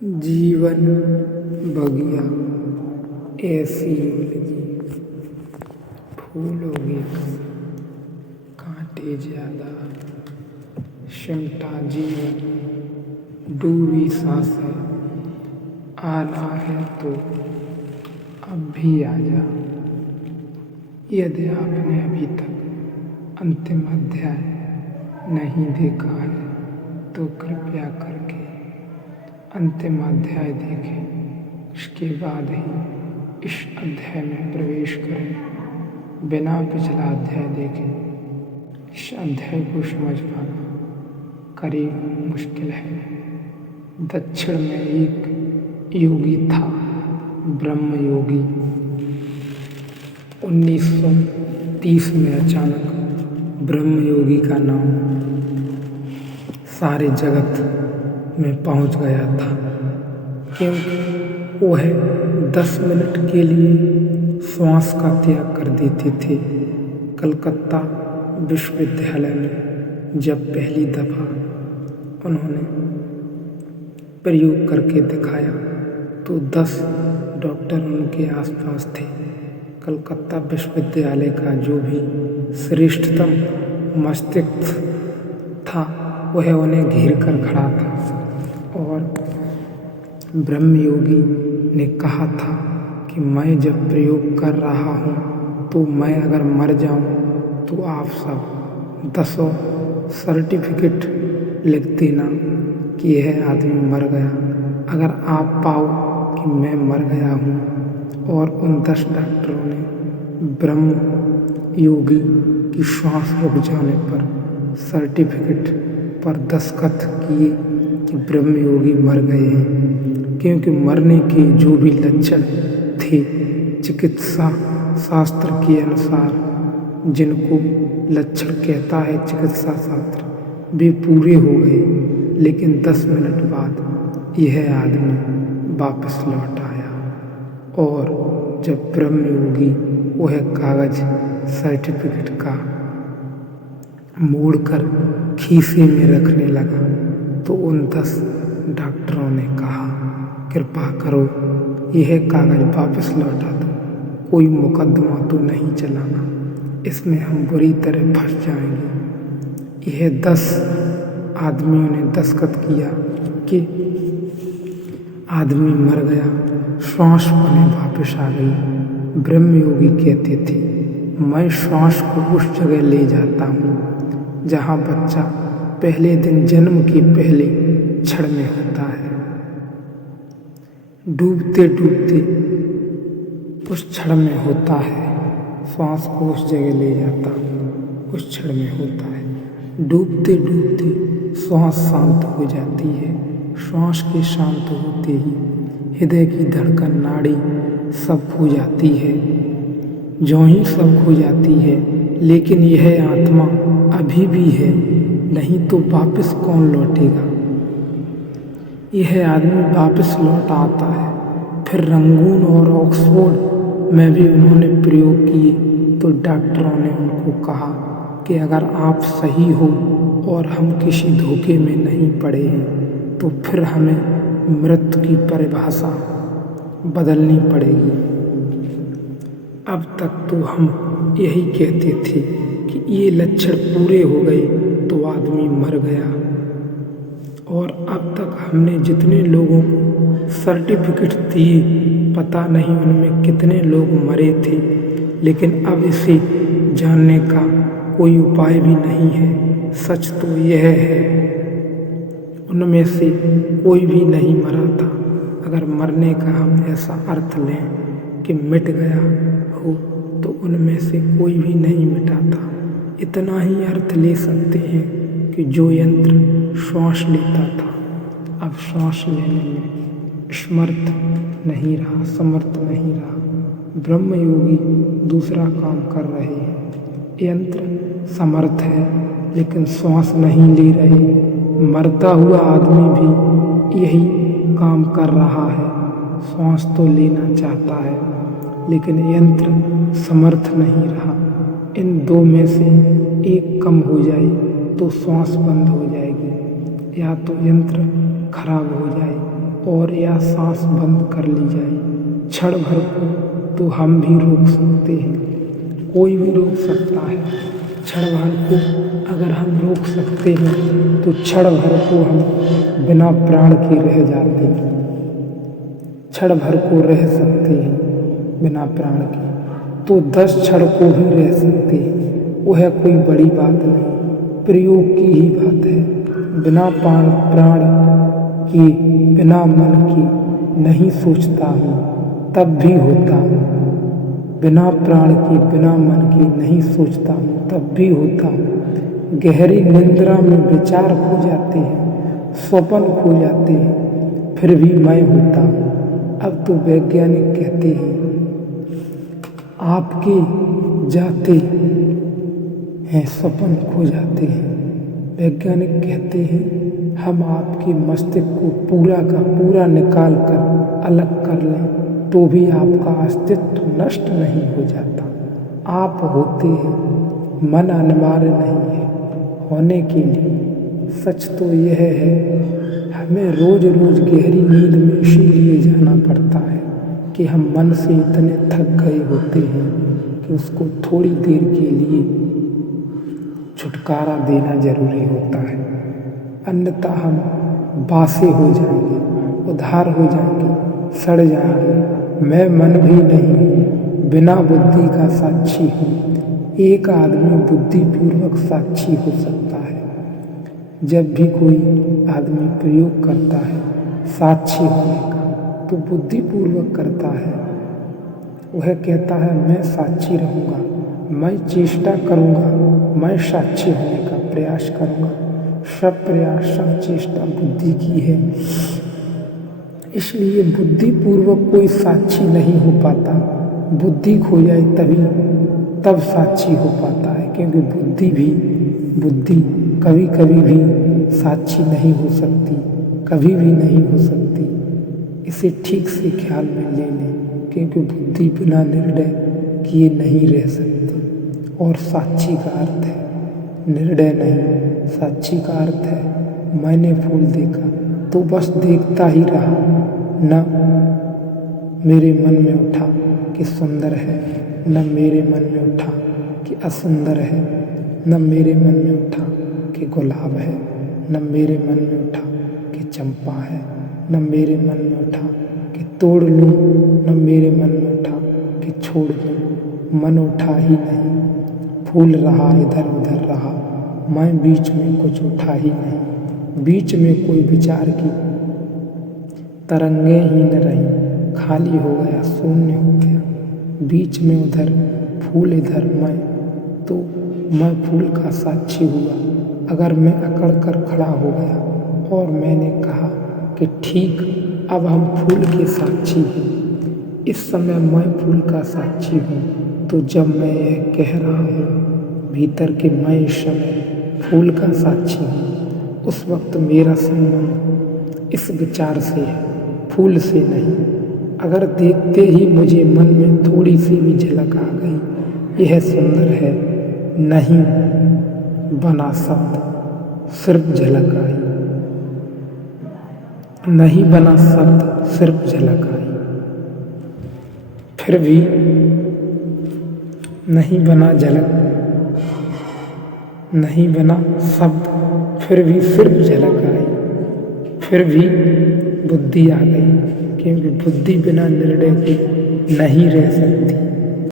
जीवन बगिया ऐसी उलझी, फूलोगे कम, कांटे ज्यादा, सिमटा जीवन, डूबी सांसें, आना है तो अब भी आजा। यदि आपने अभी तक अंतिम अध्याय नहीं देखा है तो कृपया करके अंतिम अध्याय देखें, इसके बाद ही इस अध्याय में प्रवेश करें। बिना पिछला अध्याय देखें इस अध्याय को समझ पाना करीब मुश्किल है। दक्षिण में एक योगी था, ब्रह्म योगी। 1930 में अचानक ब्रह्म योगी का नाम सारे जगत में पहुंच गया था, क्योंकि वह 10 मिनट के लिए श्वास का त्याग कर देते थे। कलकत्ता विश्वविद्यालय में जब पहली दफा उन्होंने प्रयोग करके दिखाया तो 10 डॉक्टर उनके आसपास थे। कलकत्ता विश्वविद्यालय का जो भी श्रेष्ठतम मस्तिष्क था वह उन्हें घेर कर खड़ा था और ब्रह्म योगी ने कहा था कि मैं जब प्रयोग कर रहा हूँ तो मैं अगर मर जाऊँ तो आप सब 10 सर्टिफिकेट लिख देना कि यह आदमी मर गया। अगर आप पाओ कि मैं मर गया हूँ। और उन 10 डॉक्टरों ने ब्रह्म योगी की श्वास रुक जाने पर सर्टिफिकेट पर दस्तखत किए कि ब्रह्म योगी मर गए हैं, क्योंकि मरने के जो भी लक्षण थे चिकित्सा शास्त्र के अनुसार, जिनको लक्षण कहता है चिकित्सा शास्त्र, वे पूरे हो गए। लेकिन 10 मिनट बाद यह आदमी वापस लौट आया और जब ब्रह्म योगी वह कागज सर्टिफिकेट का मोड़कर खीसे में रखने लगा तो उन 10 डॉक्टरों ने कहा, कृपा करो यह कागज वापस लौटा दो, कोई मुकदमा तो नहीं चलाना, इसमें हम बुरी तरह फंस जाएंगे। यह 10 आदमियों ने दस्तखत किया कि आदमी मर गया, श्वास बने वापस आ गई। ब्रह्म योगी कहते थे, मैं श्वास को उस जगह ले जाता हूँ जहाँ बच्चा पहले दिन जन्म के पहले क्षण में होता है। डूबते डूबते उस क्षण में होता है, श्वास को उस जगह ले जाता हूँ, उस क्षण में होता है। डूबते डूबते श्वास शांत हो जाती है। श्वास के शांत होते ही हृदय की धड़कन, नाड़ी सब खो जाती है। ज्यों ही सब खो जाती है, लेकिन यह आत्मा अभी भी है, नहीं तो वापस कौन लौटेगा। यह आदमी वापस लौट आता है। फिर रंगून और ऑक्सफोर्ड में भी उन्होंने प्रयोग किए तो डॉक्टरों ने उनको कहा कि अगर आप सही हो और हम किसी धोखे में नहीं पड़े हैं तो फिर हमें मृत्यु की परिभाषा बदलनी पड़ेगी। अब तक तो हम यही कहते थे कि ये लक्षण पूरे हो गए तो आदमी मर गया, और अब तक हमने जितने लोगों को सर्टिफिकेट दिए पता नहीं उनमें कितने लोग मरे थे। लेकिन अब इसे जानने का कोई उपाय भी नहीं है। सच तो यह है उनमें से कोई भी नहीं मरा था। अगर मरने का हम ऐसा अर्थ लें कि मिट गया हो तो उनमें से कोई भी नहीं मिटा था। इतना ही अर्थ ले सकते हैं कि जो यंत्र श्वास लेता था अब श्वास लेने में समर्थ नहीं रहा। ब्रह्म योगी दूसरा काम कर रहे हैं। यंत्र समर्थ है लेकिन श्वास नहीं ले रहे। मरता हुआ आदमी भी यही काम कर रहा है, श्वास तो लेना चाहता है लेकिन यंत्र समर्थ नहीं रहा। इन 2 में से एक कम हो जाए तो श्वास बंद हो जाएगी, या तो यंत्र खराब हो जाए और या सांस बंद कर ली जाए क्षण भर को तो हम भी रोक सकते हैं। कोई भी रोक सकता है। क्षण भर को अगर हम रोक सकते हैं तो क्षण भर को हम बिना प्राण के रह जाते हैं। क्षण भर को रह सकते हैं बिना प्राण के, तो 10 क्षण को भी रह सकते हैं। वह कोई बड़ी बात नहीं, प्रयोग की ही बात है। बिना प्राण के, बिना मन के नहीं सोचता हूँ तब भी होता हूँ। बिना प्राण के, बिना मन के नहीं सोचता हूँ तब भी होता हूँ। गहरी निंद्रा में विचार खो जाते हैं, स्वप्न खो जाते हैं, फिर भी मैं होता हूँ। अब तो वैज्ञानिक कहते हैं आपके जाते हैं स्वप्न खो जाते हैं। वैज्ञानिक कहते हैं हम आपके मस्तिष्क को पूरा का पूरा निकाल कर अलग कर लें तो भी आपका अस्तित्व नष्ट नहीं हो जाता। आप होते हैं, मन अनिवार्य नहीं है होने के लिए। सच तो यह है हमें रोज रोज गहरी नींद में इसीलिए जाना पड़ता है कि हम मन से इतने थक गए होते हैं कि उसको थोड़ी देर के लिए छुटकारा देना जरूरी होता है। अन्यथा हम बासे हो जाएंगे, उधार हो जाएंगे, सड़ जाएंगे। मैं मन भी नहीं, बिना बुद्धि का साक्षी हूँ। एक आदमी बुद्धिपूर्वक साक्षी हो सकता है। जब भी कोई आदमी प्रयोग करता है साक्षी होने का तो बुद्धिपूर्वक करता है। वह कहता है मैं साक्षी रहूँगा, मैं चेष्टा करूँगा, मैं साक्षी होने का प्रयास करूँगा। सब प्रयास, सब चेष्टा बुद्धि की है। इसलिए बुद्धिपूर्वक कोई साक्षी नहीं हो पाता। बुद्धि खो जाए तब साक्षी हो पाता है, क्योंकि बुद्धि कभी कभी भी साक्षी नहीं हो सकती, कभी भी नहीं हो सकती। इसे ठीक से ख्याल में ले लें, क्योंकि बुद्धि बिना निर्णय किए नहीं रह सकती। और साक्षी का अर्थ है निर्णय नहीं, साक्षी का अर्थ है मैंने फूल देखा तो बस देखता ही रहा, न मेरे मन में उठा कि सुंदर है, न मेरे मन में उठा कि असुंदर है, न मेरे मन में उठा कि गुलाब है, न मेरे मन में उठा कि चंपा है, न मेरे मन में उठा कि तोड़ लूँ, न मेरे मन में उठा कि छोड़ दूँ। मन उठा ही नहीं, फूल रहा इधर उधर रहा, मैं बीच में कुछ उठा ही नहीं। बीच में कोई विचार की तरंगे ही न रही, खाली हो गया, शून्य हो गया। बीच में उधर फूल, इधर मैं फूल का साक्षी हुआ। अगर मैं अकड़ कर खड़ा हो गया और मैंने कहा कि ठीक, अब हम फूल के साक्षी हैं, इस समय मैं फूल का साक्षी हूँ, तो जब मैं यह कह रहा हूँ भीतर के मैं इस समय फूल का साक्षी हूँ, उस वक्त मेरा संबंध इस विचार से है, फूल से नहीं। अगर देखते ही मुझे मन में थोड़ी सी भी झलक आ गई यह सुंदर है, नहीं बना शब्द, सिर्फ झलक आई। नहीं बना शब्द, सिर्फ झलक आई। फिर भी नहीं बना झलक, नहीं बना शब्द, फिर भी सिर्फ झलक आई। फिर भी बुद्धि आ गई, क्योंकि बुद्धि बिना निर्णय के नहीं रह सकती।